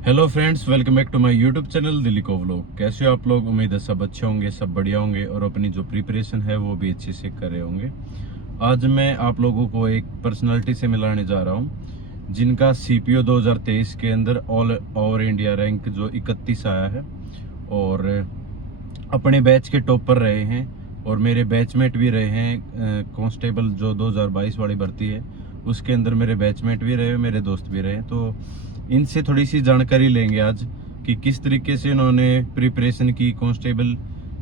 Hello friends, welcome back to my YouTube channel Delhi को vlog. कैसे हो आप लोग? उम्मीद है सब अच्छे होंगे, सब बढ़िया होंगे और अपनी जो प्रिपरेशन है वो भी अच्छे से कर रहे होंगे। आज मैं आप लोगों को एक पर्सनालिटी से मिलाने जा रहा हूं जिनका सीपीओ 2023 के अंदर ऑल ओवर इंडिया रैंक जो 31 आया है और अपने बैच के टॉपर रहे हैं और मेरे बैचमेट भी रहे हैं। कांस्टेबल जो 2022 वाली भर्ती है उसके अंदर मेरे बैचमेट भी रहे, मेरे दोस्त भी रहे। तो इनसे थोड़ी सी जानकारी लेंगे आज कि किस तरीके से इन्होंने प्रिपरेशन की कांस्टेबल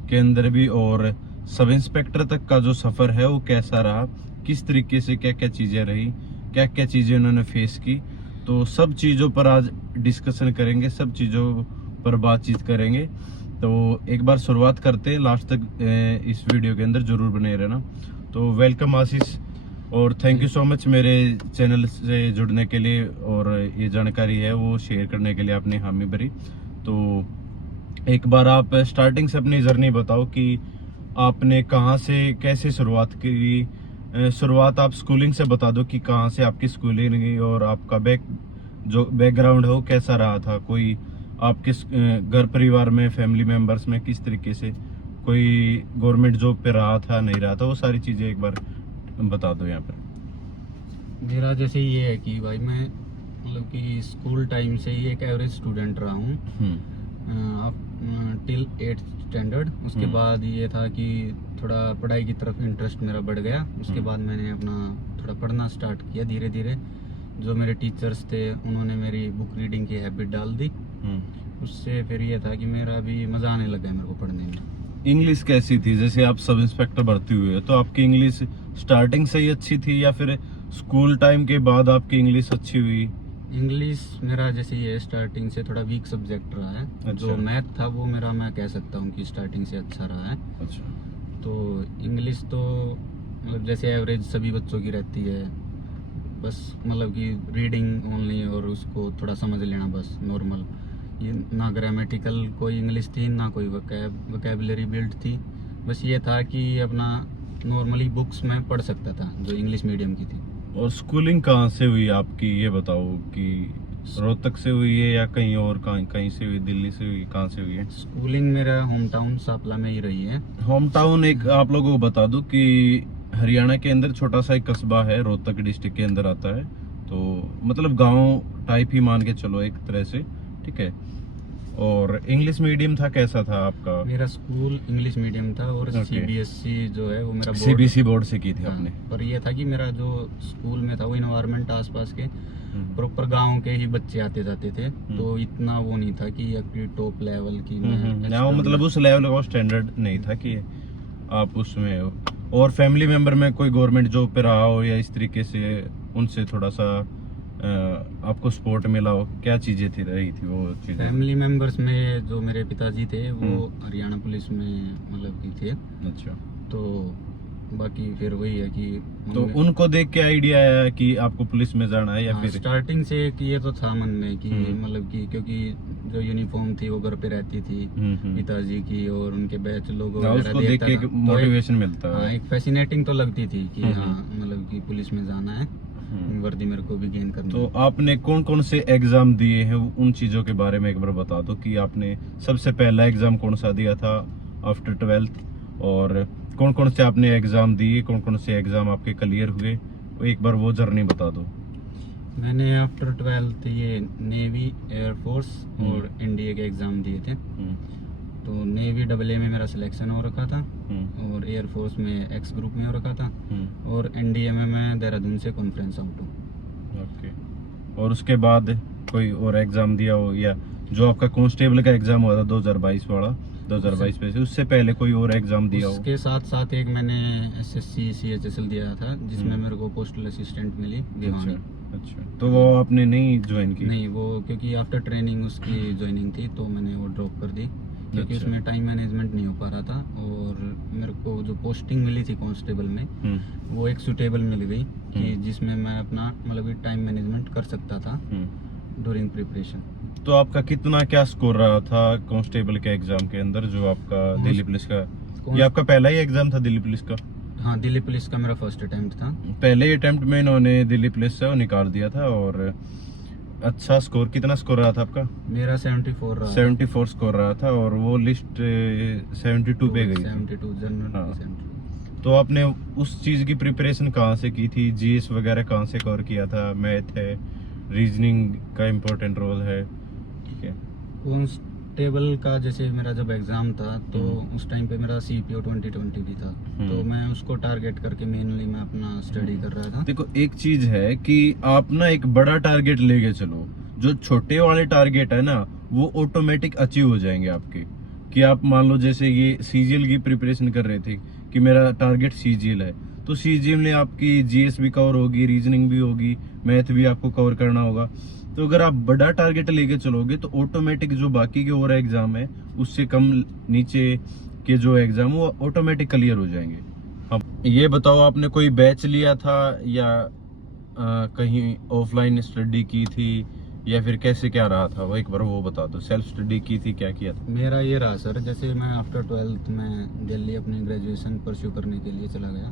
के अंदर भी, और सब इंस्पेक्टर तक का जो सफ़र है वो कैसा रहा, किस तरीके से क्या क्या चीज़ें रही, क्या क्या चीज़ें उन्होंने फेस की। तो सब चीज़ों पर आज डिस्कशन करेंगे, सब चीज़ों पर बातचीत करेंगे। तो एक बार शुरुआत करते हैं, लास्ट तक इस वीडियो के अंदर जरूर बने रहना। तो वेलकम आशीष, और थैंक यू सो मच मेरे चैनल से जुड़ने के लिए और ये जानकारी है वो शेयर करने के लिए आपने हामी भरी। तो एक बार आप स्टार्टिंग से अपनी जर्नी बताओ कि आपने कहाँ से कैसे शुरुआत की। शुरुआत आप स्कूलिंग से बता दो कि कहाँ से आपकी स्कूलिंग रही और आपका जो बैकग्राउंड है वो कैसा रहा था। कोई आपके घर परिवार में, फैमिली मेंबर्स में किस तरीके से कोई गवर्नमेंट जॉब पे रहा था, नहीं रहा था, वो सारी चीज़ें एक बार बता दो यहाँ पर। मेरा जैसे ये है कि भाई मैं मतलब कि स्कूल टाइम से ही एक एवरेज स्टूडेंट रहा हूँ टिल 8th स्टैंडर्ड। उसके बाद ये था कि थोड़ा पढ़ाई की तरफ इंटरेस्ट मेरा बढ़ गया। उसके बाद मैंने अपना थोड़ा पढ़ना स्टार्ट किया धीरे धीरे। जो मेरे टीचर्स थे उन्होंने मेरी बुक रीडिंग की हैबिट डाल दी। उससे फिर ये था कि मेरा भी मज़ा आने लगा मेरे को पढ़ने में। इंग्लिश कैसी थी? जैसे आप सब इंस्पेक्टर भर्ती हुए तो आपकी इंग्लिश स्टार्टिंग से ही अच्छी थी या फिर स्कूल टाइम के बाद आपकी इंग्लिश अच्छी हुई? इंग्लिश मेरा जैसे ये स्टार्टिंग से थोड़ा वीक सब्जेक्ट रहा है। अच्छा। जो मैथ था वो मेरा, मैं कह सकता हूँ कि स्टार्टिंग से अच्छा रहा है। अच्छा। तो इंग्लिश तो मतलब जैसे एवरेज सभी बच्चों की रहती है, बस मतलब कि रीडिंग ओनली और उसको थोड़ा समझ लेना बस नॉर्मल। ये ना ग्रामेटिकल कोई इंग्लिश थी, ना कोई वोकैबुलरी बिल्ड थी। बस ये था कि अपना नॉर्मली बुक्स में पढ़ सकता था जो इंग्लिश मीडियम की थी। और स्कूलिंग कहाँ से हुई आपकी, ये बताओ कि रोहतक से हुई है या कहीं और, कहीं से हुई, दिल्ली से हुई, कहाँ से हुई है? स्कूलिंग मेरा होम टाउन सापला में ही रही है। होम टाउन एक आप लोगों को बता दूं कि हरियाणा के अंदर छोटा सा एक कस्बा है, रोहतक डिस्ट्रिक्ट के अंदर आता है। तो मतलब गांव टाइप ही मान के चलो एक तरह से, ठीक है। और इंग्लिश मीडियम था, कैसा था आपका? मेरा स्कूल इंग्लिश मीडियम था और सीबीएसई जो है वो मेरा सीबीएसई बोर्ड से की थी आपने? पर ये था कि मेरा जो स्कूल में था वो इन्वायरमेंट आसपास के प्रॉपर गांव के ही बच्चे आते जाते थे। तो इतना वो नहीं था कि टॉप लेवल की मतलब उस लेवल का स्टैंडर्ड नहीं था कि आप उसमें हो। और फैमिली मेंबर में कोई गवर्नमेंट जॉब पे रहा हो या इस तरीके से उनसे थोड़ा सा आपको सपोर्ट मिला हो, क्या चीजें थी रही थी वो चीजें? फैमिली मेंबर्स में जो मेरे पिताजी थे वो हरियाणा पुलिस में मतलब की थे। अच्छा। तो बाकी फिर वही है कि तो उनको देख के आइडिया आया कि आपको पुलिस में जाना है या फिर? स्टार्टिंग से एक ये तो था मन में कि मतलब कि क्योंकि जो यूनिफॉर्म थी वो घर पे रहती थी पिताजी की और उनके बैच लोगों उसको देख के मोटिवेशन मिलता है। एक फैसिनेटिंग तो लगती थी कि हाँ मतलब कि पुलिस में जाना है, वर्दी मेरे को भी गेन करना। तो आपने कौन कौन से एग्जाम दिए हैं, उन चीजों के बारे में एक बार बता दो कि आपने सबसे पहला एग्जाम कौन सा दिया था आफ्टर 12th, और कौन कौन से आपने एग्जाम दिए, कौन कौन से एग्जाम आपके क्लियर हुए, एक बार वो जर्नी बता दो। मैंने आफ्टर 12th ये नेवी, एयरफोर्स और एनडीए के एग्जाम दिए थे। तो नेवी AA में मेरा सिलेक्शन हो रखा था और एयरफोर्स में एक्स ग्रुप में हो रखा था और एनडीए में मैं देहरादून से कॉन्फ्रेंस आउट हूँ। ओके। और उसके बाद कोई और एग्जाम दिया हो, या जो आपका कांस्टेबल का एग्जाम हुआ था 2022 वाला, 2022 पे से उससे पहले कोई और एग्जाम दिया हो? उसके साथ साथ एक मैंने SSC CHSL दिया था जिसमें मेरे को पोस्टल असिस्टेंट मिली भिवानी। अच्छा। तो वो आपने नहीं ज्वाइन की? नहीं, वो क्योंकि आफ्टर ट्रेनिंग उसकी ज्वाइनिंग थी तो मैंने वो ड्रॉप कर दी क्योंकि उसमें टाइम मैनेजमेंट नहीं हो पा रहा था। और मेरे को जो पोस्टिंग मिली थी कांस्टेबल में वो एक सुटेबल मिल गई कि जिसमें मैं अपना मतलब टाइम मैनेजमेंट कर सकता था ड्यूरिंग प्रिपरेशन। तो आपका कितना क्या स्कोर रहा था कांस्टेबल के एग्जाम के अंदर, जो आपका दिल्ली पुलिस का? ये आपका पहला ही एग्जाम था दिल्ली पुलिस का? हाँ, दिल्ली पुलिस का मेरा फर्स्ट अटेम्प्ट था। पहले अटेम्प्ट में इन्होंने दिल्ली पुलिस से वो निकाल दिया था। और अच्छा स्कोर, कितना स्कोर रहा था आपका? मेरा 74 रहा। 74 स्कोर रहा था और वो लिस्ट 72 पे गई थी। 72 जनरल हाँ। 72। तो आपने उस चीज़ की प्रिपरेशन कहाँ से की थी? जीएस वगैरह कहाँ से कवर किया था? मैथ है, रीजनिंग का इम्पोर्टेंट रोल है, ठीक है। कांस्टेबल का जैसे मेरा जब एग्जाम था तो उस टाइम पे मेरा CPO 2020 भी था, तो मैं उसको टारगेट करके मेनली मैं अपना स्टडी कर रहा था। देखो एक चीज है कि आप ना एक बड़ा टारगेट लेके चलो, जो छोटे वाले टारगेट है ना वो ऑटोमेटिक अचीव हो जाएंगे आपके। कि आप मान लो जैसे ये सीजीएल की प्रिपरेशन कर रहे थे कि मेरा टारगेट सीजीएल है, तो सीजीएल में आपकी जीएस भी कवर होगी, रीजनिंग भी होगी, मैथ भी आपको कवर करना होगा। तो अगर आप बड़ा टारगेट लेके चलोगे तो ऑटोमेटिक जो बाकी के और एग्जाम है उससे कम नीचे के जो एग्जाम वो ऑटोमेटिक क्लियर हो जाएंगे। अब ये बताओ, आपने कोई बैच लिया था या कहीं ऑफलाइन स्टडी की थी या फिर कैसे क्या रहा था? वो एक बार वो बता दो, सेल्फ स्टडी की थी, क्या किया था? मेरा ये रहा सर, जैसे मैं आफ्टर 12th में दिल्ली अपनी ग्रेजुएशन परस्यू करने के लिए चला गया।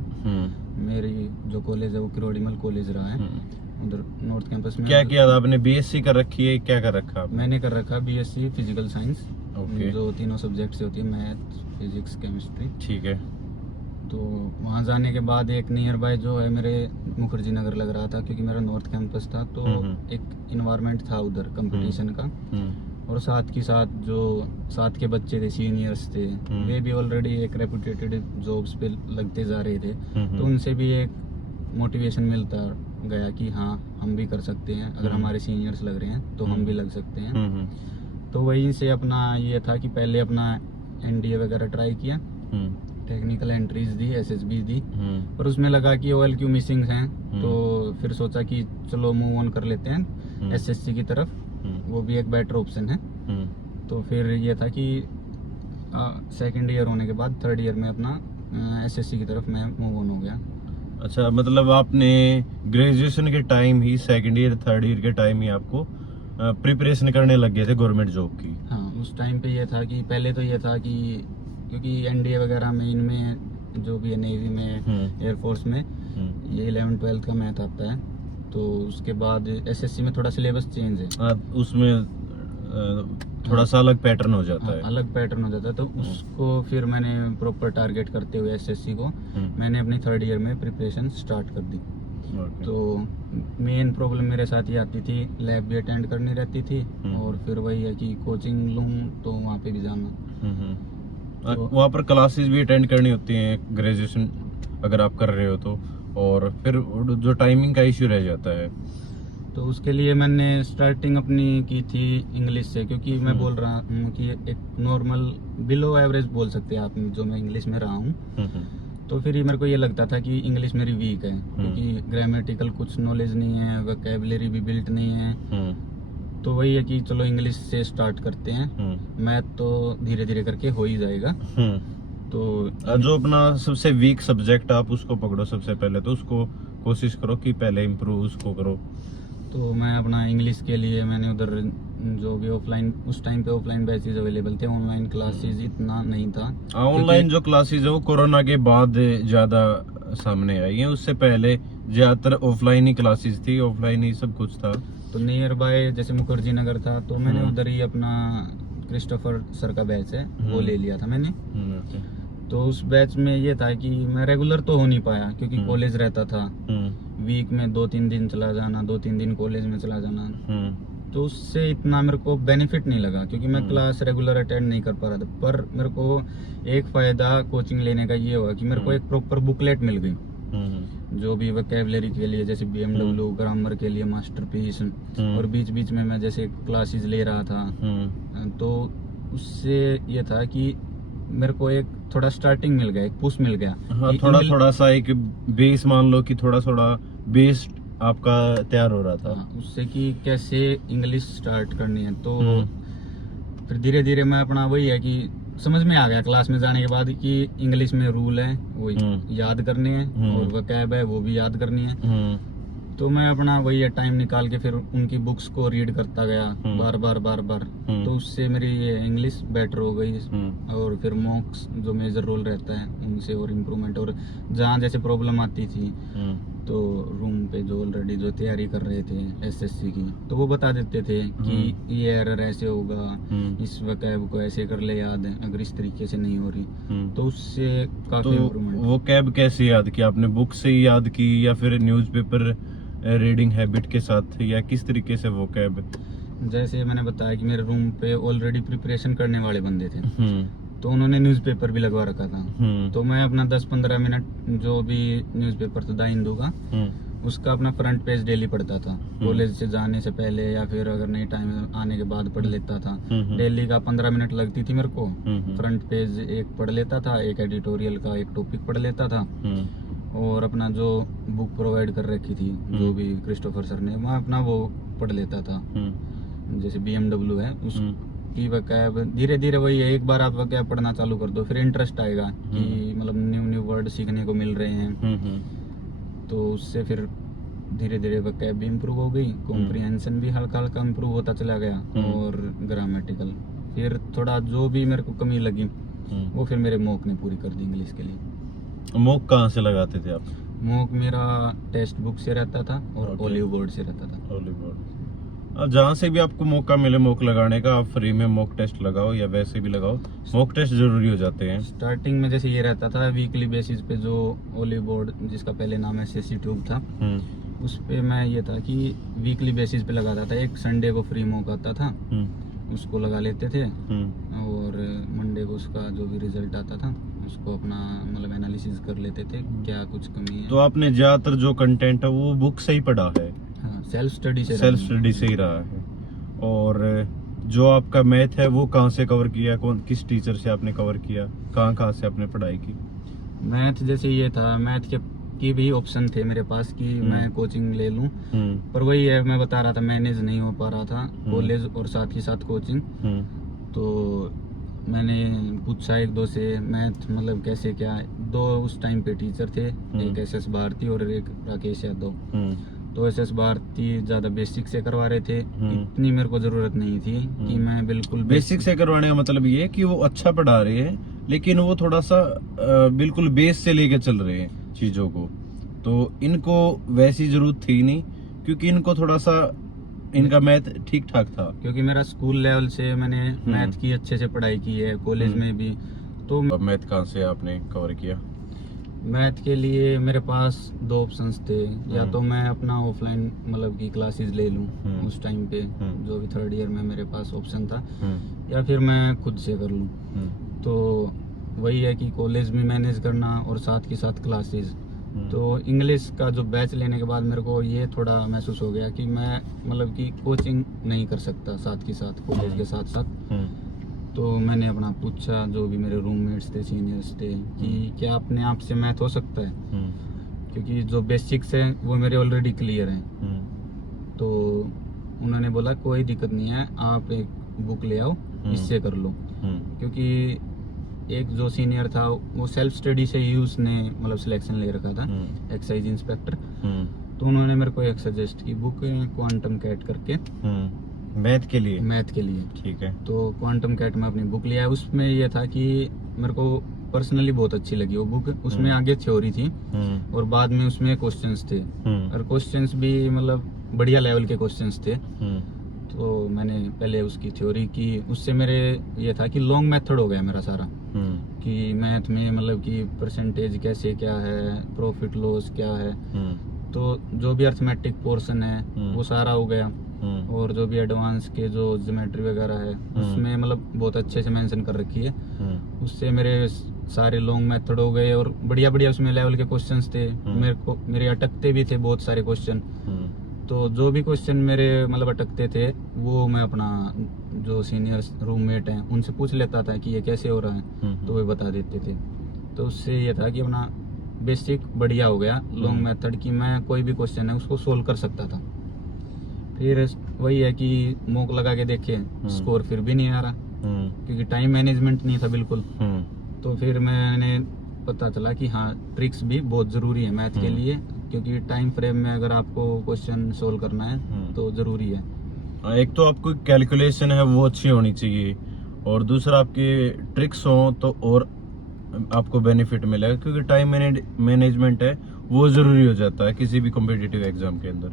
मेरी जो कॉलेज है वो किरोड़ीमल कॉलेज रहा है, उधर नॉर्थ कैंपस में। क्या किया था आपने? बीएससी कर रखी है, क्या कर रखा आपने? मैंने कर रखा BSc फिजिकल साइंस, ओके। जो तीनों सब्जेक्ट से होती है, मैथ, फिजिक्स, केमिस्ट्री। ठीक है। तो वहाँ जाने के बाद एक नियर बाय जो है मेरे मुखर्जी नगर लग रहा था, क्योंकि मेरा नॉर्थ कैंपस था, तो एक इन्वायरमेंट था उधर कंपटीशन का। और साथ के साथ जो साथ के बच्चे थे, सीनियर्स थे, वे भी ऑलरेडी एक रेपुटेटेड जॉब्स पे लगते जा रहे थे, तो उनसे भी एक मोटिवेशन मिलता गया कि हाँ हम भी कर सकते हैं, अगर हमारे सीनियर्स लग रहे हैं तो हम भी लग सकते हैं। तो वहीं से अपना ये था कि पहले अपना NDA वगैरह ट्राई किया, टेक्निकल एंट्रीज दी, SSB दी, पर उसमें लगा कि OLQ मिसिंग हैं, तो फिर सोचा कि चलो मूव ऑन कर लेते हैं SSC की तरफ, वो भी एक बेटर ऑप्शन है। तो फिर ये था कि सेकेंड ईयर होने के बाद थर्ड ईयर में अपना SSC की तरफ मैं मूव ऑन हो गया। अच्छा, मतलब आपने ग्रेजुएशन के टाइम ही, सेकंड ईयर थर्ड ईयर के टाइम ही आपको प्रिपरेशन करने लग गए थे गवर्नमेंट जॉब की? हाँ, उस टाइम पे ये था कि पहले तो ये था कि क्योंकि NDA वगैरह में, इनमें जो भी है, नेवी में, एयरफोर्स में, ये 11th-12th का मैथ आता है, तो उसके बाद SSC में थोड़ा सिलेबस चेंज है। उसमें थोड़ा सा अलग पैटर्न हो जाता है। अलग पैटर्न हो जाता है, तो उसको फिर मैंने प्रॉपर टारगेट करते हुए SSC को मैंने अपनी थर्ड ईयर में प्रिपरेशन स्टार्ट कर दी। तो मेन प्रॉब्लम मेरे साथ ये आती थी, लैब भी अटेंड करनी रहती थी, और फिर वही है कि कोचिंग लूँ तो वहाँ पे भी जाना, तो वहाँ पर क्लासेस भी अटेंड करनी होती हैं ग्रेजुएशन अगर आप कर रहे हो तो, और फिर जो टाइमिंग का इश्यू रह जाता है। तो उसके लिए मैंने स्टार्टिंग अपनी की थी इंग्लिश से, क्योंकि मैं बोल रहा हूँ कि एक नॉर्मल बिलो एवरेज बोल सकते हैं आप, जो मैं इंग्लिश में रहा हूँ। तो फिर मेरे को ये लगता था कि इंग्लिश मेरी वीक है, क्योंकि ग्रामेटिकल कुछ नॉलेज नहीं है, वोकैबुलरी भी बिल्ट नहीं है। तो वही है कि चलो इंग्लिश से स्टार्ट करते हैं, मैथ तो धीरे धीरे करके हो ही जाएगा। तो जो अपना सबसे वीक सब्जेक्ट आप उसको पकड़ो सबसे पहले, तो उसको कोशिश करो कि पहले इम्प्रूव उसको करो। तो मैं अपना इंग्लिश के लिए मैंने उधर जो भी ऑफलाइन, उस टाइम पे ऑफलाइन बैचेस अवेलेबल थे, ऑनलाइन क्लासेस इतना नहीं था। ऑनलाइन जो क्लासेस है वो कोरोना के बाद ज्यादा सामने आई है, उससे पहले ज्यादातर ऑफलाइन ही क्लासेस थी, ऑफलाइन ही सब कुछ था। तो नियर बाय जैसे मुखर्जी नगर था, तो मैंने उधर ही अपना क्रिस्टोफर सर का बैच है वो ले लिया था मैंने। तो उस बैच में ये था कि मैं रेगुलर तो हो नहीं पाया, क्योंकि कॉलेज रहता था, वीक में 2-3 दिन चला जाना, 2-3 दिन कॉलेज में चला जाना, तो उससे इतना मेरे को बेनिफिट नहीं लगा, क्योंकि मैं क्लास रेगुलर अटेंड नहीं कर पा रहा था। पर मेरे को एक फायदा कोचिंग लेने का ये हुआ कि मेरे को एक प्रॉपर बुकलेट मिल गई, जो भी वोकैबुलरी के लिए, जैसे BMW, ग्रामर के लिए मास्टरपीस, और बीच बीच में मैं जैसे क्लासेस ले रहा था, तो उससे ये था कि मेरे को एक थोड़ा स्टार्टिंग मिल गया, एक पुश मिल गया। हाँ, थोड़ा सा एक बेस, मान लो कि थोड़ा बेस आपका तैयार हो रहा था। उससे कि कैसे इंग्लिश स्टार्ट करनी है। तो फिर धीरे धीरे मैं अपना, वही है कि समझ में आ गया क्लास में जाने के बाद कि इंग्लिश में रूल है वो याद करने हैं, और वोकैब है वो भी याद करनी है। तो मैं अपना वही है टाइम निकाल के फिर उनकी बुक्स को रीड करता गया बार बार। तो उससे मेरी ये इंग्लिश बेटर हो गई, और फिर मॉक्स जो मेजर रोल रहता है उनसे और इम्प्रूवमेंट, और जहाँ जैसे प्रॉब्लम आती थी तो रूम पे जो ऑलरेडी जो तैयारी कर रहे थे एसएससी की, तो वो बता देते थे कि ये एरर ऐसे होगा, इस वकैब को ऐसे कर ले याद, अगर इस तरीके से नहीं हो रही तो उससे काफी तो इम्प्रूवमेंट। वो कैब कैसे याद की आपने? बुक से ही याद की या फिर न्यूज़पेपर रीडिंग हैबिट के साथ, या किस तरीके से वो कैब? जैसे मैंने बताया कि मेरे रूम पे ऑलरेडी प्रिपरेशन करने वाले बंदे थे, तो उन्होंने न्यूज़पेपर भी लगवा रखा था। तो मैं अपना 10-15 मिनट जो भी न्यूज़पेपर था द हिंदू का, उसका अपना फ्रंट पेज डेली पढ़ता था। कॉलेज से जाने से पहले या फिर अगर नहीं टाइम आने के बाद पढ़ लेता था। डेली का 15 मिनट लगती थी मेरे को। फ्रंट पेज एक पढ़ लेता था, एक एडिटोरियल का एक टॉपिक पढ़ लेता था, और अपना जो बुक प्रोवाइड कर रखी थी जो भी क्रिस्टोफर सर ने, वहाँ अपना वो पढ़ लेता था। जैसे BMW है उसकी वकैब धीरे धीरे वही है, एक बार आप वकैब पढ़ना चालू कर दो फिर इंटरेस्ट आएगा कि मतलब न्यू वर्ड सीखने को मिल रहे हैं। तो उससे फिर धीरे धीरे वकैब भी इम्प्रूव हो गई, कॉम्प्रिहेंशन भी हल्का हल्का इम्प्रूव होता चला गया, और ग्रामेटिकल फिर थोड़ा जो भी मेरे को कमी लगी वो फिर मेरे मॉक ने पूरी कर दी इंग्लिश के लिए। मॉक कहाँ से लगाते थे आप? मॉक मेरा टेक्स्ट बुक से रहता था और ओलिव बोर्ड से रहता था। Olive board. जहाँ से भी आपको मौका मिले मॉक लगाने का, आप फ्री में मॉक टेस्ट लगाओ या वैसे भी लगाओ, मॉक टेस्ट जरूरी हो जाते हैं। स्टार्टिंग में जैसे ये रहता था वीकली बेसिस पे, जो ओलिव बोर्ड जिसका पहले नाम एसएससी ट्यूब था, उस पे मैं ये था कि वीकली बेसिस पे लगाता था। एक संडे को फ्री मॉक आता था, उसको लगा लेते थे, और मंडे को उसका जो भी रिजल्ट आता था उसको अपना मतलब एनालिसिस कर लेते थे क्या कुछ कमी है। तो आपने ज्यादातर जो कंटेंट है वो बुक से ही पढ़ा है? हाँ, सेल्फ स्टडी से ही रहा है। और जो आपका मैथ है वो कहाँ से कवर किया, किस टीचर से आपने कवर किया, कहाँ से आपने पढ़ाई की? मैथ जैसे ये था, मैथ की भी ऑप्शन थे मेरे पास कि मैं कोचिंग ले लूं, पर वही है मैं बता रहा था मैनेज नहीं हो पा रहा था कॉलेज और साथ ही साथ कोचिंग। तो मैंने पूछा एक दो से मैथ मतलब कैसे क्या, दो उस टाइम पे टीचर थे, एक SS भारती और एक राकेश यादव। तो SS भारती ज्यादा बेसिक से करवा रहे थे, इतनी मेरे को जरूरत नहीं थी कि मैं बिल्कुल बेसिक से करवाने का मतलब ये है कि वो अच्छा पढ़ा रहे हैं लेकिन वो थोड़ा सा बिल्कुल बेस से लेके चल रहे हैं चीजों को, तो इनको वैसी जरूरत थी नहीं क्योंकि इनको थोड़ा सा इनका मैथ ठीक ठाक था। क्योंकि मेरा स्कूल लेवल से मैंने मैथ की अच्छे से पढ़ाई की है, कॉलेज में भी। तो मैथ कहाँ से आपने कवर किया? मैथ के लिए मेरे पास दो ऑप्शंस थे, या तो मैं अपना ऑफलाइन मतलब की क्लासेस ले लूं उस टाइम पे, जो भी थर्ड ईयर में मेरे पास ऑप्शन था, या फिर मैं खुद से कर लूं। तो वही है कि कॉलेज में मैनेज करना और साथ के साथ क्लासेस। तो इंग्लिश का जो बैच लेने के बाद मेरे को ये थोड़ा महसूस हो गया कि मैं मतलब कि कोचिंग नहीं कर सकता साथ के साथ कॉलेज के साथ साथ। तो मैंने अपना पूछा जो भी मेरे रूममेट्स थे, सीनियर्स थे, कि क्या अपने आप से मैथ हो सकता है, क्योंकि जो बेसिक्स है वो मेरे ऑलरेडी क्लियर हैं। तो उन्होंने बोला कोई दिक्कत नहीं है, आप एक बुक ले आओ, इससे कर लो। क्योंकि एक जो सीनियर था वो सेल्फ स्टडी से ही उसने मतलब सिलेक्शन ले रखा था, एक्साइज इंस्पेक्टर। तो उन्होंने मेरे को एक सजेस्ट की बुक क्वांटम कैट करके, मैथ के लिए। ठीक है। तो क्वांटम कैट में अपनी बुक लिया। उसमें ये था कि मेरे को पर्सनली बहुत अच्छी लगी वो बुक। उसमें आगे थ्योरी थी और बाद में उसमें क्वेश्चंस थे, और क्वेश्चंस भी मतलब बढ़िया लेवल के क्वेश्चंस थे। तो मैंने पहले उसकी थ्योरी की, उससे मेरे ये था कि लॉन्ग मेथड हो गया मेरा सारा, कि मैथ में मतलब कि परसेंटेज कैसे क्या है, प्रॉफिट लॉस क्या है, तो जो भी अर्थमेटिक पोर्शन है वो सारा हो गया। और जो भी एडवांस के जो ज्योमेट्री वगैरह है उसमें मतलब बहुत अच्छे से मेंशन कर रखी है। उससे मेरे सारे लॉन्ग मेथड हो गए और बढ़िया बढ़िया उसमें लेवल के क्वेश्चंस थे। मेरे अटकते भी थे बहुत सारे क्वेश्चन। तो जो भी क्वेश्चन मेरे मतलब अटकते थे वो मैं अपना जो सीनियर रूममेट हैं उनसे पूछ लेता था कि ये कैसे हो रहा है, तो वे बता देते थे। तो उससे ये था कि अपना बेसिक बढ़िया हो गया लॉन्ग मेथड की, मैं कोई भी क्वेश्चन है उसको सोल्व कर सकता था। फिर वही है कि मॉक लगा के देखे, स्कोर फिर भी नहीं आ रहा क्योंकि टाइम मैनेजमेंट नहीं था बिल्कुल। तो फिर मैंने पता चला कि हाँ ट्रिक्स भी बहुत ज़रूरी है मैथ के लिए, क्योंकि टाइम फ्रेम में अगर आपको क्वेश्चन सोल्व करना है तो ज़रूरी है। एक तो आपको कैलकुलेशन है वो अच्छी होनी चाहिए, और दूसरा आपके ट्रिक्स हो तो और आपको बेनिफिट मिलेगा, क्योंकि टाइम मैनेजमेंट है वो जरूरी हो जाता है किसी भी कॉम्पिटिटिव एग्जाम के अंदर?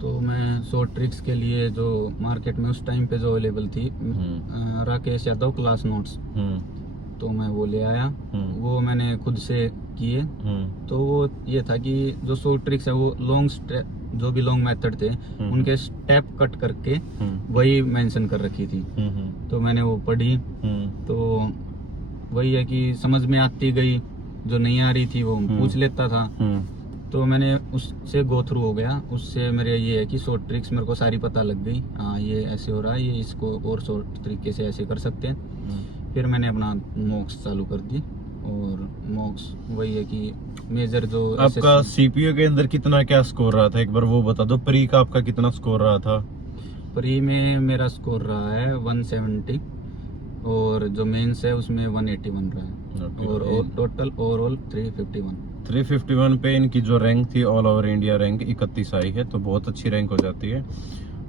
तो मैं शॉर्ट ट्रिक्स के लिए जो मार्केट में उस टाइम पे जो अवेलेबल थी, राकेश यादव क्लास नोट्स, तो मैं वो ले आया। वो मैंने खुद से किए। तो वो ये था कि जो शॉर्ट ट्रिक्स है वो लॉन्ग जो भी लॉन्ग मेथड थे उनके स्टेप कट करके वही मेंशन कर रखी थी। तो मैंने वो पढ़ी, तो वही है कि समझ में आती गई, जो नहीं आ रही थी वो पूछ लेता था। तो मैंने उससे गो थ्रू हो गया। उससे मेरे ये है कि शॉर्ट ट्रिक्स मेरे को सारी पता लग गई। हाँ, ये ऐसे हो रहा है, ये इसको और शॉर्ट तरीके से ऐसे कर सकते हैं। फिर मैंने अपना मॉक्स चालू कर दी, और मॉक्स वही है कि मेजर जो आपका सीपीयू के अंदर कितना क्या स्कोर रहा था, एक बार वो बता दो। प्री का आपका कितना स्कोर रहा था? प्री में मेरा स्कोर रहा है 170, और जो मेंस है उसमें 181 रहा है, और टोटल ओवरऑल 351 पे इनकी जो रैंक थी ऑल ओवर इंडिया रैंक 31 आई है, तो बहुत अच्छी रैंक हो जाती है।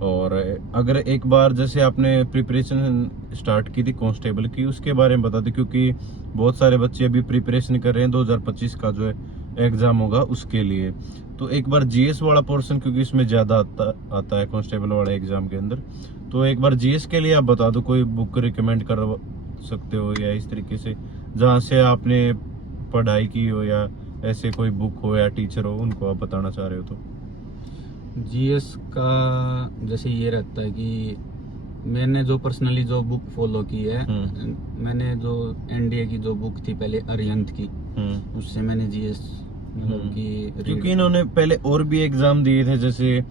और अगर एक बार जैसे आपने प्रिपरेशन स्टार्ट की थी कांस्टेबल की, उसके बारे में बता दो, क्योंकि बहुत सारे बच्चे अभी प्रिपरेशन कर रहे हैं 2025 का जो एग्जाम होगा उसके लिए। तो एक बार जीएस वाला पोर्शन, क्योंकि इसमें ज्यादा आता है कांस्टेबल वाले एग्जाम के अंदर, तो एक बार जीएस के लिए आप बता दो, कोई बुक रिकमेंड कर सकते हो या इस तरीके से जहाँ से आपने पढ़ाई की हो, या ऐसे कोई बुक हो या टीचर हो, उनको आप बताना चाह रहे हो तो। जीएस का जैसे ये रहता है कि मैंने जो पर्सनली जो बुक फॉलो की है, मैंने जो एनडीए की जो बुक थी पहले अरिहंत की, उससे मैंने जीएस मतलब कि, क्योंकि इन्होंने पहले और भी एग्जाम दिए थे, जैसे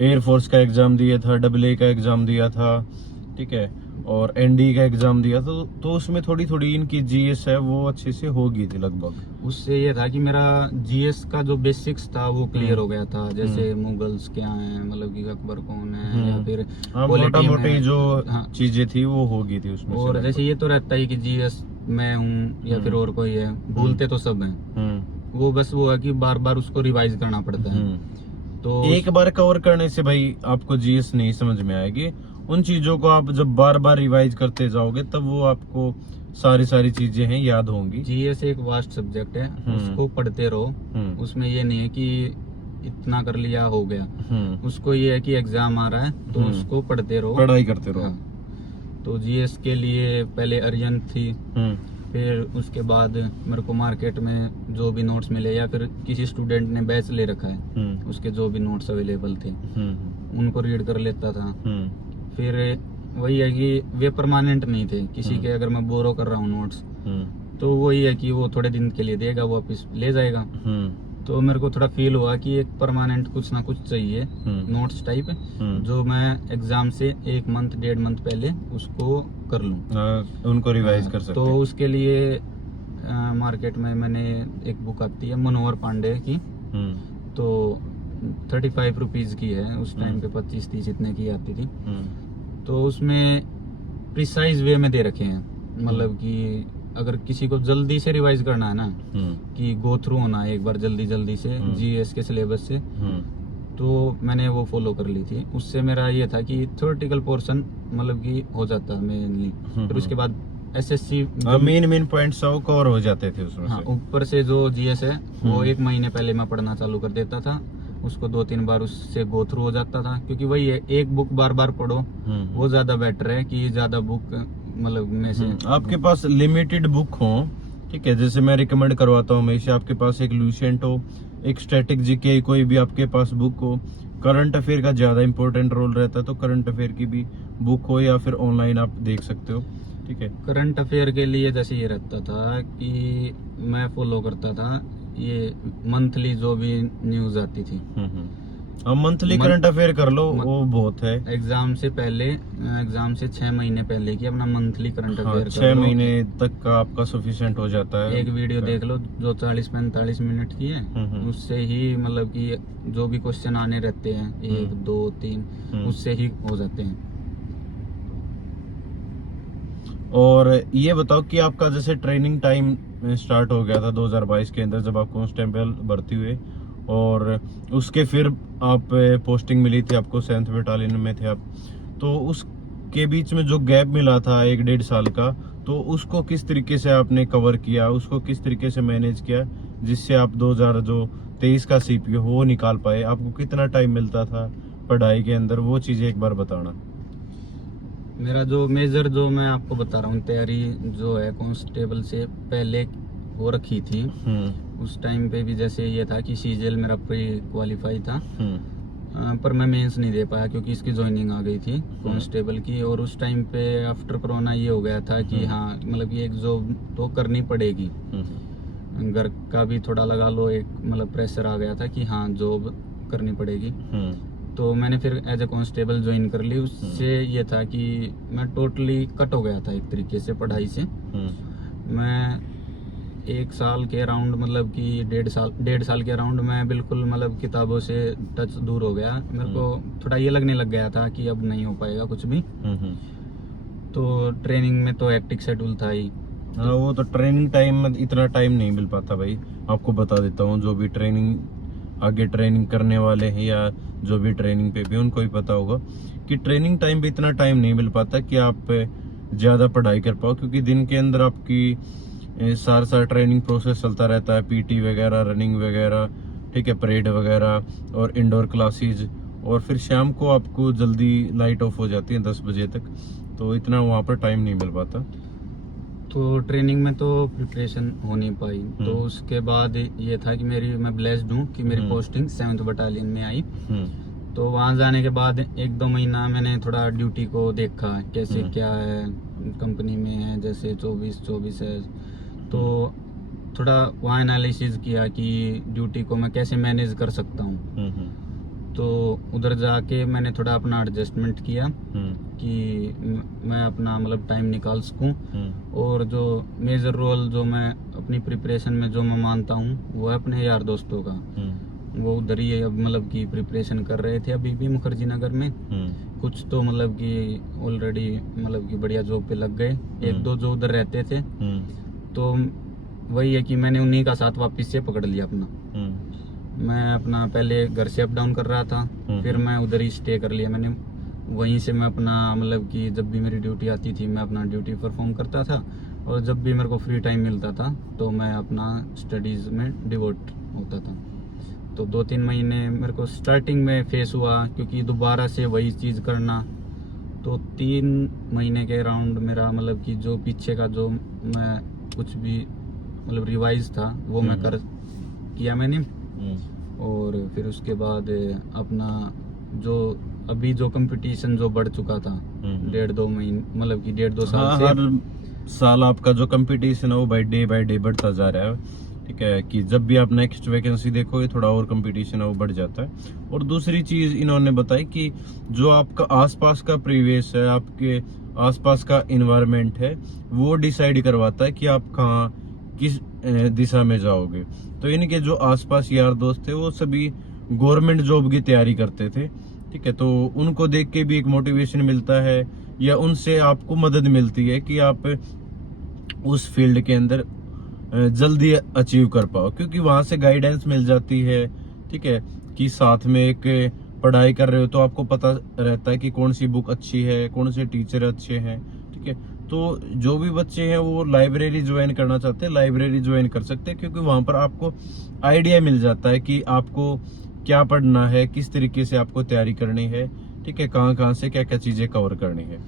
एयरफोर्स का एग्जाम दिया था, AA का एग्जाम दिया था, ठीक है, और एनडी का एग्जाम दिया था, तो उसमें थोड़ी थोड़ी इनकी जीएस है वो अच्छे से हो गई थी लगभग। उससे ये था कि मेरा जीएस का जो बेसिक्स था वो क्लियर हो गया था। जैसे मुगल्स क्या हैं, मतलब कि अकबर कौन है, या फिर मोटा मोटी जो हाँ, चीजें थी वो हो गई थी उसमें। और जैसे ये तो रहता है कि जीएस मैं हूँ या फिर और कोई है, भूलते तो सब हैं, वो बस वो है कि बार बार उसको रिवाइज करना पड़ता है। तो एक बार कवर करने से भाई आपको जीएस नहीं समझ में आएगी। उन चीजों को आप जब बार बार रिवाइज करते जाओगे तब वो आपको सारी चीजें हैं याद होंगी। जीएस एक वास्ट सब्जेक्ट है, उसको पढ़ते रहो। उसमें ये नहीं है कि इतना कर लिया हो गया, उसको ये है कि एग्जाम आ रहा है तो उसको पढ़ते रहो, पढ़ाई करते रहो। हाँ। तो जीएस के लिए पहले अरिहंत थी, फिर उसके बाद मेरे को मार्केट में जो भी नोट्स मिले, या फिर किसी स्टूडेंट ने बैच ले रखा है उसके जो भी नोट्स अवेलेबल थे उनको रीड कर लेता था। फिर वही है कि वे परमानेंट नहीं थे किसी के, अगर मैं बोरो कर रहा हूँ नोट्स तो वही है कि वो थोड़े दिन के लिए देगा, वो वापस ले जाएगा। तो मेरे को थोड़ा फील हुआ कि एक परमानेंट कुछ ना कुछ चाहिए नोट्स टाइप, जो मैं एग्जाम से 1 मंथ 1.5 मंथ पहले उसको कर लूं, उनको रिवाइज कर सकते। तो उसके लिए मार्केट में मैंने एक बुक आती है मनोहर पांडे की, तो 35 रुपीज की है, उस टाइम पे 25-30 इतने की आती थी। तो उसमें प्रिसाइज वे में दे रखे हैं, मतलब कि अगर किसी को जल्दी से रिवाइज करना है ना, कि गो थ्रू होना है एक बार जल्दी से जीएस के सिलेबस से, तो मैंने वो फॉलो कर ली थी। उससे मेरा ये था कि थ्योरेटिकल पोर्शन मतलब कि हो जाता है मेनली, फिर उसके बाद एसएससी मेन पॉइंट्स कवर हो जाते थे उसमें। हाँ, ऊपर से जो जीएस है वो 1 महीने पहले मैं पढ़ना चालू कर देता था, उसको 2-3 बार उससे गो थ्रू हो जाता था, क्योंकि वही है एक बुक बार बार पढ़ो वो ज्यादा बेटर है कि ज्यादा बुक मतलब में से आपके पास लिमिटेड बुक हो, ठीक है, जैसे मैं रिकमेंड करवाता हूँ हमेशा आपके पास एक लूसेंट हो, एक स्टैटिक जीके, कोई भी आपके पास बुक हो। करंट अफेयर का ज्यादा इंपॉर्टेंट रोल रहता है, तो करंट अफेयर की भी बुक हो, या फिर ऑनलाइन आप देख सकते हो, ठीक है। करंट अफेयर के लिए जैसे ये रहता था कि मैं फॉलो करता था ये मंथली जो भी न्यूज आती थी, मंथली करंट अफेयर कर लो, वो बहुत है। एग्जाम से पहले, एग्जाम से 6 महीने पहले की अपना मंथली करंट अफेयर 6 महीने तक का आपका सफिशिएंट हो जाता है। एक वीडियो देख लो जो 40-45 मिनट की है, उससे ही मतलब कि जो भी क्वेश्चन आने रहते हैं 1, 2, 3 उससे ही हो जाते हैं। और ये बताओ कि आपका जैसे ट्रेनिंग टाइम स्टार्ट हो गया था 2022 के अंदर, जब आप कांस्टेबल भर्ती हुए, और उसके फिर आप पोस्टिंग मिली थी आपको 7th बटालियन में थे आप, तो उसके बीच में जो गैप मिला था 1-1.5 साल का, तो उसको किस तरीके से आपने कवर किया, उसको किस तरीके से मैनेज किया, जिससे आप 23 का सीपीयू वो निकाल पाए? आपको कितना टाइम मिलता था पढ़ाई के अंदर, वो चीजें एक बार बताना। मेरा जो मेजर जो मैं आपको बता रहा हूँ तैयारी जो है कांस्टेबल से पहले हो रखी थी। उस टाइम पे भी जैसे ये था कि सीजीएल मेरा प्री क्वालिफाई था, पर मैं मेंस नहीं दे पाया क्योंकि इसकी ज्वाइनिंग आ गई थी कांस्टेबल की। और उस टाइम पे आफ्टर कोरोना ये हो गया था कि हाँ मतलब कि एक जॉब तो करनी पड़ेगी, घर का भी थोड़ा लगा लो एक मतलब प्रेशर आ गया था कि हाँ जॉब करनी पड़ेगी। तो मैंने फिर एज ए कांस्टेबल ज्वाइन कर ली। उससे ये था कि मैं टोटली कट हो गया था एक तरीके से पढ़ाई से। मैं 1 साल के अराउंड मतलब कि 1.5 साल के अराउंड मैं बिल्कुल मतलब किताबों से टच दूर हो गया। मेरे को थोड़ा ये लगने लग गया था कि अब नहीं हो पाएगा कुछ भी। तो ट्रेनिंग में तो हेक्टिक शेड्यूल था ही। हाँ, वो तो ट्रेनिंग टाइम में इतना टाइम नहीं मिल पाता भाई। आपको बता देता हूँ, जो भी ट्रेनिंग आगे ट्रेनिंग करने वाले हैं या जो भी ट्रेनिंग पे भी, उनको ही पता होगा कि ट्रेनिंग टाइम पे इतना टाइम नहीं मिल पाता कि आप ज़्यादा पढ़ाई कर पाओ, क्योंकि दिन के अंदर आपकी सारा ट्रेनिंग प्रोसेस चलता रहता है, पीटी वगैरह, रनिंग वगैरह, ठीक है, परेड वगैरह और इंडोर क्लासेज। और फिर शाम को आपको जल्दी लाइट ऑफ हो जाती है 10 बजे तक, तो इतना वहाँ पर टाइम नहीं मिल पाता। तो ट्रेनिंग में तो प्रिपरेशन हो नहीं पाई। तो उसके बाद ये था कि मैं ब्लेस्ड हूँ कि मेरी पोस्टिंग 7th बटालियन में आई। तो वहाँ जाने के बाद 1-2 महीना मैंने थोड़ा ड्यूटी को देखा कैसे क्या है कंपनी में है, जैसे 24 है। तो थोड़ा वहाँ एनालिसिस किया कि ड्यूटी को मैं कैसे मैनेज कर सकता हूँ। तो उधर जाके मैंने थोड़ा अपना एडजस्टमेंट किया कि मैं अपना मतलब टाइम निकाल सकूं। और जो मेजर रोल जो मैं अपनी प्रिपरेशन में जो मैं मानता हूं वो है अपने यार दोस्तों का। वो उधर ही मतलब कि प्रिपरेशन कर रहे थे अभी भी मुखर्जी नगर में। कुछ तो मतलब कि ऑलरेडी मतलब कि बढ़िया जॉब पे लग गए, 1-2 जो उधर रहते थे। तो वही है कि मैंने उन्हीं का साथ वापस से पकड़ लिया अपना। मैं अपना पहले घर से अप डाउन कर रहा था, फिर मैं उधर ही स्टे कर लिया मैंने। वहीं से मैं अपना मतलब कि जब भी मेरी ड्यूटी आती थी मैं अपना ड्यूटी परफॉर्म करता था, और जब भी मेरे को फ्री टाइम मिलता था तो मैं अपना स्टडीज़ में डिवोट होता था। तो 2-3 महीने मेरे को स्टार्टिंग में फेस हुआ क्योंकि दोबारा से वही चीज़ करना। तो 3 महीने के अराउंड मेरा मतलब कि जो पीछे का जो मैं कुछ भी मतलब रिवाइज था वो मैं किया मैंने। और फिर उसके बाद अपना जो अभी जो कंपटीशन जो बढ़ चुका था 1.5-2 महीने मतलब कि 1.5-2 साल से। हर साल आपका जो कंपटीशन है वो बाय डे बढ़ता जा रहा है, ठीक है, कि जब भी आप नेक्स्ट वैकेंसी देखोगे थोड़ा और कंपटीशन है वो बढ़ जाता है। और दूसरी चीज इन्होंने बताई कि जो आपका आसपास का प्रीवियस है, आपके आसपास का इन्वायरमेंट है, वो डिसाइड करवाता है कि आप कहाँ किस दिशा में जाओगे। तो इनके जो आसपास यार दोस्त थे वो सभी गवर्नमेंट जॉब की तैयारी करते थे, ठीक है, तो उनको देख के भी एक मोटिवेशन मिलता है या उनसे आपको मदद मिलती है कि आप उस फील्ड के अंदर जल्दी अचीव कर पाओ, क्योंकि वहां से गाइडेंस मिल जाती है, ठीक है, कि साथ में एक पढ़ाई कर रहे हो तो आपको पता रहता है कि कौन सी बुक अच्छी है, कौन से टीचर अच्छे हैं, ठीक है। तो जो भी बच्चे हैं वो लाइब्रेरी ज्वाइन करना चाहते हैं, लाइब्रेरी ज्वाइन कर सकते हैं, क्योंकि वहां पर आपको आइडिया मिल जाता है कि आपको क्या पढ़ना है, किस तरीके से आपको तैयारी करनी है, ठीक है, कहाँ से क्या क्या चीजें कवर करनी है।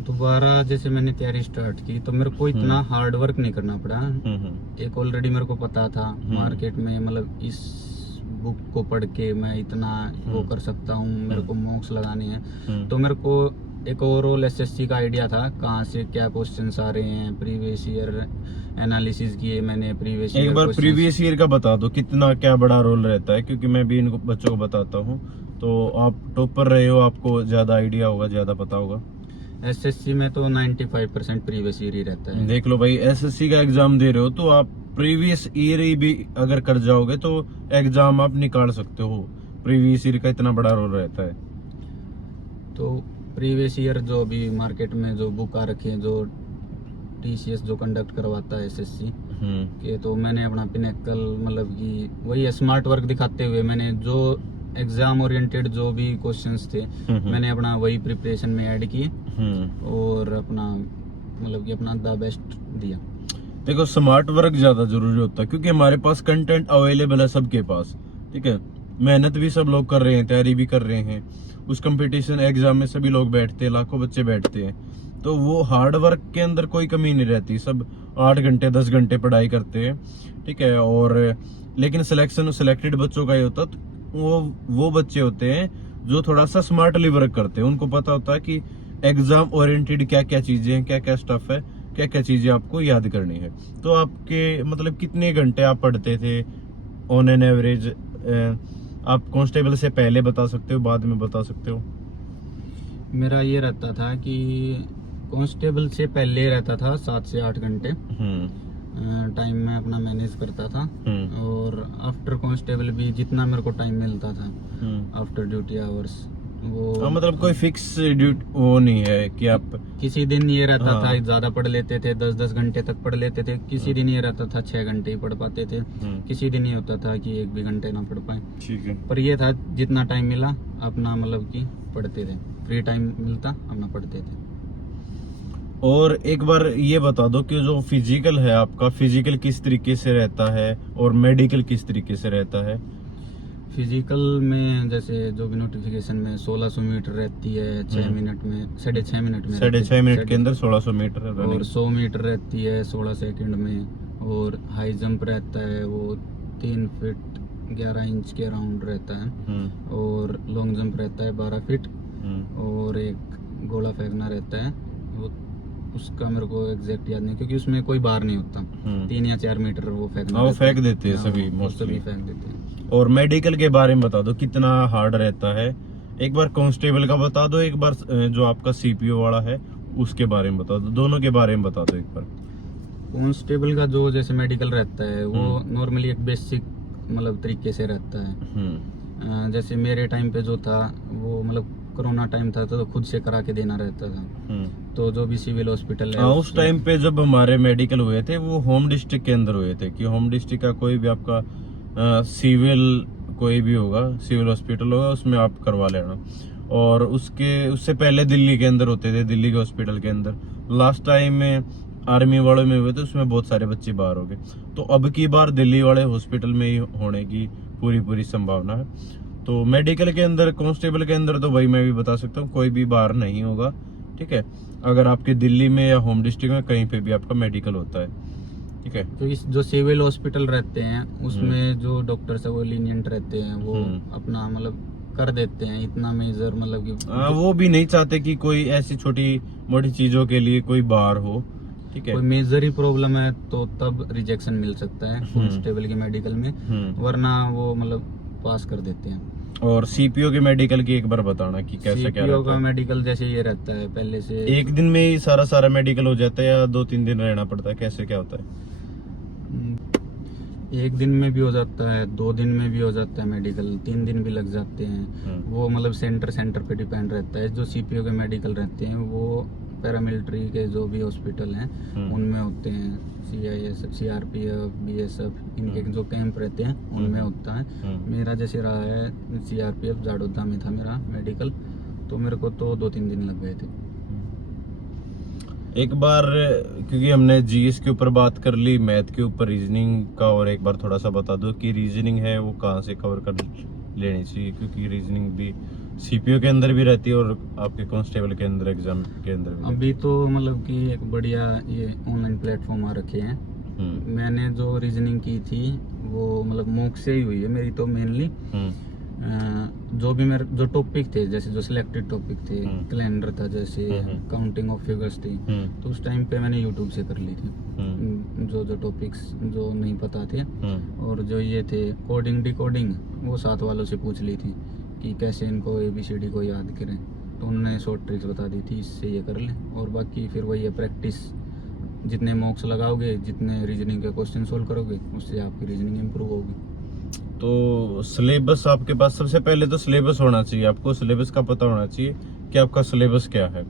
दोबारा जैसे मैंने तैयारी स्टार्ट की तो मेरे को इतना हार्ड वर्क नहीं करना पड़ा। एक ऑलरेडी मेरे को पता था मार्केट में मतलब इस बुक को पढ़ के मैं इतना वो कर सकता हूँ, मेरे को मॉक्स लगाने हैं। तो मेरे को एक ओवरऑल एसएससी का आइडिया था कहाँ से क्या क्वेश्चंस आ रहे हैं। प्रीवियस ईयर एनालिसिस किए मैंने। प्रीवियस एक बार प्रीवियस ईयर का बता दो कितना क्या बड़ा रोल रहता है, क्योंकि मैं भी इनको बच्चों को बताता हूँ, तो आप टॉपर रहे हो, आपको ज्यादा आइडिया होगा, ज्यादा पता होगा। एसएससी में तो 95% प्रीवियस ईयर ही रहता है। देख लो भाई, एसएससी का एग्जाम दे रहे हो तो आप प्रीवियस ईयर ही भी अगर कर जाओगे तो एग्जाम आप निकाल सकते हो। प्रीवियस ईयर का इतना बड़ा रोल रहता है। तो प्रीवियस ईयर जो अभी मार्केट में जो बुक आ रखी है, जो टीसीएस जो कंडक्ट करवाता है एसएससी के, तो मैंने अपना पिनेकल मतलब कि वही स्मार्ट वर्क दिखाते हुए मैंने जो एग्जाम ओरिएंटेड जो भी क्वेश्चंस थे मैंने अपना वही प्रिपरेशन में ऐड किए और अपना मतलब कि अपना द बेस्ट दिया। देखो स्मार्ट वर्क ज्यादा जरूरी होता है क्योंकि हमारे पास कंटेंट अवेलेबल है सबके पास, ठीक है। मेहनत भी सब लोग कर रहे हैं, तैयारी भी कर रहे हैं, उस कंपटीशन एग्जाम में सभी लोग बैठते हैं, लाखों बच्चे बैठते हैं, तो वो हार्ड वर्क के अंदर कोई कमी नहीं रहती, सब 8 घंटे 10 घंटे पढ़ाई करते हैं, ठीक है। और लेकिन सिलेक्शन सिलेक्टेड बच्चों का ही होता, तो वो बच्चे होते हैं जो थोड़ा सा स्मार्टली वर्क करते हैं, उनको पता होता है कि एग्जाम ओरिएंटेड क्या क्या चीजें हैं, क्या क्या स्टफ है, क्या क्या चीजें आपको याद करनी है। तो आपके मतलब कितने घंटे आप पढ़ते थे ऑन एन एवरेज? आप कांस्टेबल से पहले बता सकते हो, बाद में बता सकते हो? मेरा ये रहता था कि कांस्टेबल से पहले रहता था 7 से 8 घंटे टाइम मैं अपना मैनेज करता था। और आफ्टर कांस्टेबल भी जितना मेरे को टाइम मिलता था आफ्टर ड्यूटी आवर्स, वो मतलब कोई फिक्स वो नहीं है कि आप किसी दिन ये रहता हाँ। था ज्यादा पढ़ लेते थे, 10-10 घंटे तक पढ़ लेते थे, किसी दिन ये रहता था 6 घंटे ही पढ़ पाते थे, किसी दिन ये होता था कि 1 भी घंटे ना पढ़ पाए। ठीक है। पर ये था जितना टाइम मिला अपना मतलब कि पढ़ते थे, फ्री टाइम मिलता अपना पढ़ते थे। और एक बार ये बता दो कि जो फिजिकल है आपका, फिजिकल किस तरीके से रहता है और मेडिकल किस तरीके से रहता है? फिजिकल में जैसे जो भी नोटिफिकेशन में 1600 मीटर रहती है 6 मिनट में, 6.5 मिनट में, 6.5 मिनट के अंदर 1600 मीटर और रनिंग। 100 मीटर रहती है 16 सेकंड में। और हाई जंप रहता है वो 3 फीट 11 इंच के अराउंड रहता है। और लॉन्ग जंप रहता है 12 फीट। और एक गोला फेंकना रहता है, वो उसका मेरे को एग्जैक्ट याद नहीं क्योंकि उसमें कोई बार नहीं होता। 3 या 4 मीटर वो फेंकना, वो रहता है। फेंक देते हैं हाँ, सभी वो मोस्टली। सभी फेंक देते हैं। और मेडिकल के बारे में बता दो कितना हार्ड रहता है? एक बार कांस्टेबल का बता दो, एक बार जो आपका सीपीओ वाला है उसके बारे में बता दो, दोनों के बारे में बता दो एक बार। कांस्टेबल का जो जैसे मेडिकल रहता है वो नॉर्मली एक बेसिक मतलब तरीके से रहता है। जैसे मेरे टाइम पे जो था वो मतलब कोरोना टाइम था तो खुद से करा के देना रहता था। तो जो भी सिविल हॉस्पिटल है उस टाइम पे जब हमारे मेडिकल हुए थे वो होम डिस्ट्रिक्ट के अंदर हुए थे, कि होम डिस्ट्रिक्ट का कोई भी आपका सिविल कोई भी होगा, सिविल हॉस्पिटल होगा, उसमें आप करवा लेना। और उससे पहले दिल्ली के अंदर होते थे, दिल्ली के हॉस्पिटल के अंदर। लास्ट टाइम में आर्मी वालों में हुए थे, उसमें बहुत सारे बच्चे बाहर हो गए, तो अब की बार दिल्ली वाले हॉस्पिटल में ही होने की पूरी संभावना है। तो मेडिकल के अंदर, कांस्टेबल के अंदर तो भाई मैं भी बता सकता हूँ कोई भी बाहर नहीं होगा, ठीक है। अगर आपके दिल्ली में या होम डिस्ट्रिक्ट में कहीं पे भी आपका मेडिकल होता है, ठीक है। क्योंकि जो सिविल हॉस्पिटल रहते हैं उसमें जो डॉक्टर्स है वो लीनियंट रहते हैं, वो अपना मतलब कर देते हैं इतना मेजर, मतलब कि वो भी नहीं चाहते कि कोई ऐसी छोटी मोटी चीजों के लिए कोई बाहर हो, ठीक है। कोई मेजर ही प्रॉब्लम है तो तब रिजेक्शन मिल सकता है कांस्टेबल के मेडिकल में, वरना वो मतलब पास कर देते हैं। और सीपीओ के मेडिकल की एक बार बताना कि कैसा क्या सीपीओ रहता का है? मेडिकल जैसे ये रहता है पहले से एक दिन में ही सारा मेडिकल हो जाता है या 2-3 दिन रहना पड़ता है, कैसे क्या होता है? एक दिन में भी हो जाता है, 2 दिन में भी हो जाता है मेडिकल, 3 दिन भी लग जाते हैं। वो मतलब सेंटर पे डिपेंड रहता है। जो सीपीओ के मेडिकल रहते हैं वो पैरामिलिट्री के जो भी हॉस्पिटल हैं उनमें होते हैं, CISF, CRPF, BSF इनके जो कैंप रहते हैं उनमें होता है। मेरा जैसे रहा है CRPF जाडोदा में था मेरा मेडिकल, तो मेरे को तो 2-3 दिन लग गए थे। एक बार क्योंकि हमने जीएस के ऊपर बात कर ली, मैथ के ऊपर रीजनिंग का और एक बार थोड़ा सा बता दो कि रीजनिंग है वो कहाँ से कवर कर लेनी चाहिए, क्योंकि रीजनिंग भी सीपीओ के अंदर भी रहती है और आपके कांस्टेबल के अंदर एग्जाम के अंदर भी। अभी तो मतलब कि एक बढ़िया ये ऑनलाइन प्लेटफॉर्म आ रखे हैं। मैंने जो रीजनिंग की थी वो मतलब मॉक से ही हुई है मेरी तो मेनली। जो भी मेरे जो टॉपिक थे, जैसे जो सिलेक्टेड टॉपिक थे, कैलेंडर था, जैसे काउंटिंग ऑफ फिगर्स थी, तो उस टाइम पे मैंने यूट्यूब से कर ली थी जो टॉपिक्स जो नहीं पता थे। और जो ये थे कोडिंग डिकोडिंग वो साथ वालों से पूछ ली थी कि कैसे इनको ABCD को याद करें, तो उन्होंने शॉर्ट ट्रिक्स बता दी थी, इससे ये कर लें। और बाकी फिर वही है प्रैक्टिस, जितने मॉक्स लगाओगे, जितने रीजनिंग के क्वेश्चन सोल्व करोगे, उससे आपकी रीजनिंग इंप्रूव होगी। तो सिलेबस आपके पास, सबसे पहले तो सिलेबस होना चाहिए, आपको सिलेबस का पता होना चाहिए कि आपका सिलेबस क्या है।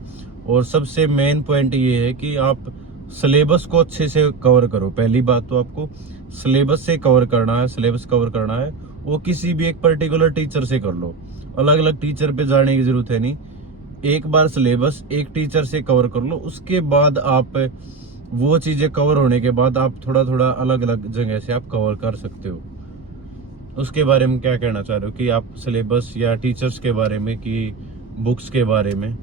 और सबसे मेन पॉइंट ये है कि आप सिलेबस को अच्छे से कवर करो। पहली बात तो आपको सिलेबस से कवर करना है, सिलेबस कवर करना है, वो किसी भी एक पर्टिकुलर टीचर से कर लो, अलग अलग टीचर पे जाने की जरूरत है नहीं। एक बार सिलेबस एक टीचर से कवर कर लो, उसके बाद आप वो चीजें कवर होने के बाद आप थोड़ा थोड़ा अलग अलग जगह से आप कवर कर सकते हो। उसके बारे में क्या कहना चाह रहे हो कि आप सिलेबस या टीचर्स के बारे में कि बुक्स के बारे में?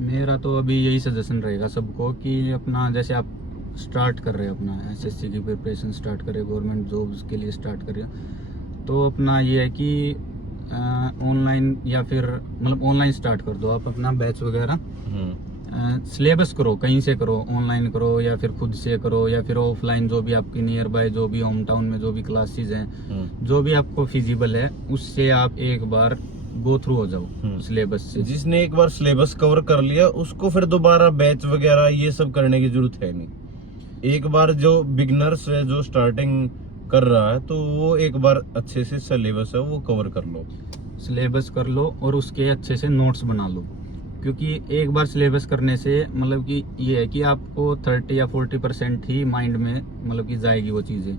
मेरा तो अभी यही सजेशन रहेगा सबको कि अपना जैसे आप स्टार्ट कर रहे हैं अपना एसएससी की प्रिपरेशन स्टार्ट कर रहे हैं, गवर्नमेंट जॉब्स के लिए स्टार्ट कर रहे हैं, तो अपना ये है कि ऑनलाइन या फिर मतलब ऑनलाइन स्टार्ट कर दो आप अपना बैच वगैरह। सिलेबस करो, कहीं से करो, ऑनलाइन करो या फिर खुद से करो या फिर ऑफलाइन, जो भी आपकी नियर बाय, जो भी होम टाउन में जो भी क्लासेस हैं, जो भी आपको फिजिबल है, उससे आप एक बार गो थ्रू हो जाओ सिलेबस से। जिसने एक बार सिलेबस कवर कर लिया उसको फिर दोबारा बैच वगैरह ये सब करने की जरूरत है नहीं। एक बार जो बिगनर्स है, जो स्टार्टिंग कर रहा है, तो वो एक बार अच्छे से सिलेबस है वो कवर कर लो, सिलेबस कर लो और उसके अच्छे से नोट्स बना लो। क्योंकि एक बार सिलेबस करने से मतलब कि ये है कि आपको 30 या 40% ही माइंड में मतलब कि जाएगी वो चीज़ें,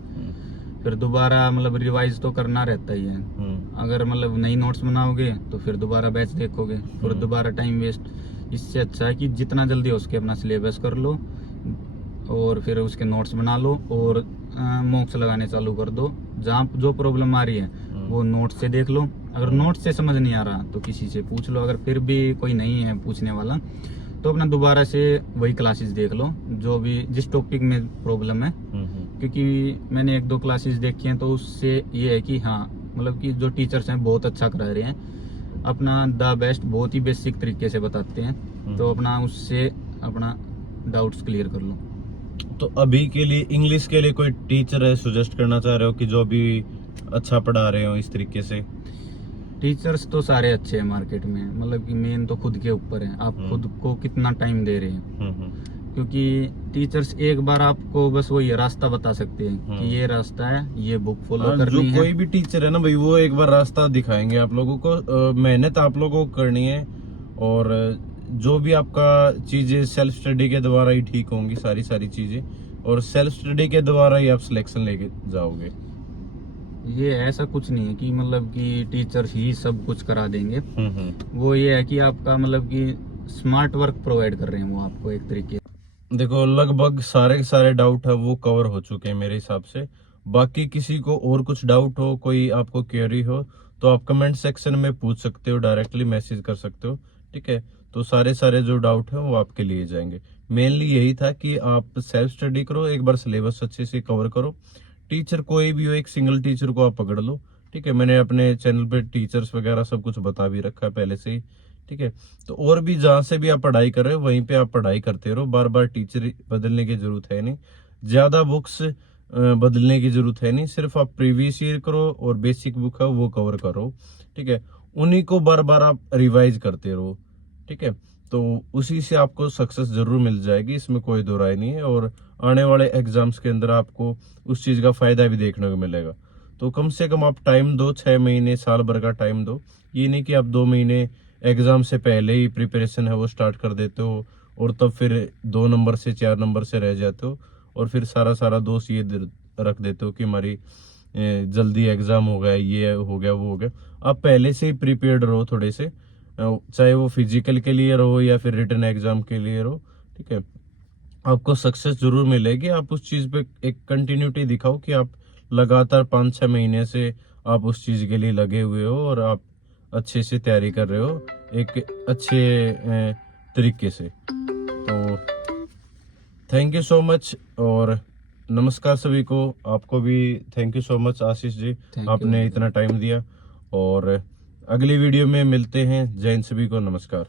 फिर दोबारा मतलब रिवाइज तो करना रहता ही है। अगर मतलब नई नोट्स बनाओगे तो फिर दोबारा बैच देखोगे, फिर दोबारा टाइम वेस्ट। इससे अच्छा है कि जितना जल्दी हो सके अपना सिलेबस कर लो और फिर उसके नोट्स बना लो और मॉक्स लगाने चालू कर दो। जहाँ जो प्रॉब्लम आ रही है वो नोट से देख लो, अगर नोट से समझ नहीं आ रहा तो किसी से पूछ लो, अगर फिर भी कोई नहीं है पूछने वाला तो अपना दोबारा से वही क्लासेस देख लो जो भी जिस टॉपिक में प्रॉब्लम है। क्योंकि मैंने 1-2 क्लासेस देखी हैं तो उससे ये है कि हाँ मतलब कि जो टीचर्स हैं बहुत अच्छा करा रहे हैं, अपना द बेस्ट बहुत ही बेसिक तरीके से बताते हैं, तो अपना उससे अपना डाउट्स क्लियर कर लो। तो अभी के लिए इंग्लिश के लिए कोई टीचर है सजेस्ट करना चाह रहे हो कि जो भी अच्छा पढ़ा रहे हो इस तरीके से? टीचर्स तो सारे अच्छे हैं मार्केट में, मतलब कि मेन तो खुद के ऊपर है, आप खुद को कितना टाइम दे रहे हैं। क्योंकि टीचर्स एक बार आपको बस वही रास्ता बता सकते हैं कि ये रास्ता है, ये बुक फॉलो करनी है। कोई भी टीचर है ना भाई, वो एक बार रास्ता दिखाएंगे आप लोगों को। मेहनत आप लोगों को करनी है और जो भी आपका चीजें सेल्फ स्टडी के द्वारा ही ठीक होंगी, सारी चीजें, और सेल्फ स्टडी के द्वारा ही आप सिलेक्शन लेके जाओगे। ये ऐसा कुछ नहीं है कि मतलब कि टीचर्स ही सब कुछ करा देंगे। वो ये है कि आपका मतलब कि स्मार्ट वर्क प्रोवाइड कर रहे हैं वो आपको एक तरीके। देखो लगभग सारे डाउट है वो कवर हो चुके हैं मेरे हिसाब से। बाकी किसी को और कुछ डाउट हो, कोई आपको क्वेरी हो, तो आप कमेंट सेक्शन में पूछ सकते हो, डायरेक्टली मैसेज कर सकते हो, ठीक है। तो सारे जो डाउट है वो आपके लिए जाएंगे। मेनली यही था कि आप सेल्फ स्टडी करो, एक बार सिलेबस अच्छे से कवर करो। टीचर कोई भी हो, एक सिंगल टीचर को आप पकड़ लो, ठीक है। मैंने अपने चैनल पे टीचर्स वगैरह सब कुछ बता भी रखा है पहले से ही, ठीक है। तो और भी जहाँ से भी आप पढ़ाई कर रहे हो वहीं पे आप पढ़ाई करते रहो, बार बार टीचर बदलने की जरूरत है नहीं, ज्यादा बुक्स बदलने की जरूरत है नहीं। सिर्फ आप प्रीवियस ईयर करो और बेसिक बुक है वो कवर करो, ठीक है। उन्हीं को बार बार आप रिवाइज करते रहो, ठीक है। तो उसी से आपको सक्सेस जरूर मिल जाएगी, इसमें कोई दो राय नहीं है। और आने वाले एग्जाम्स के अंदर आपको उस चीज का फायदा भी देखने को मिलेगा। तो कम से कम आप टाइम दो, 6 महीने साल भर का टाइम दो। ये नहीं कि आप 2 महीने एग्जाम से पहले ही प्रिपरेशन है वो स्टार्ट कर देते हो और तब फिर 2 नंबर से 4 नंबर से रह जाते हो और फिर सारा दोष ये रख देते हो कि हमारी जल्दी एग्जाम हो गया, ये हो गया, वो हो गया। आप पहले से ही प्रिपेयर्ड रहो थोड़े से, चाहे वो फिजिकल के लिए रहो या फिर रिटन एग्जाम के लिए रहो, ठीक है। आपको सक्सेस जरूर मिलेगी। आप उस चीज पे एक कंटिन्यूटी दिखाओ कि आप लगातार 5-6 महीने से आप उस चीज के लिए लगे हुए हो और आप अच्छे से तैयारी कर रहे हो एक अच्छे तरीके से। तो थैंक यू सो मच और नमस्कार सभी को। आपको भी thank you so much Ashish ji, आपने इतना टाइम दिया। और अगली वीडियो में मिलते हैं। जय हिंद सभी को, नमस्कार।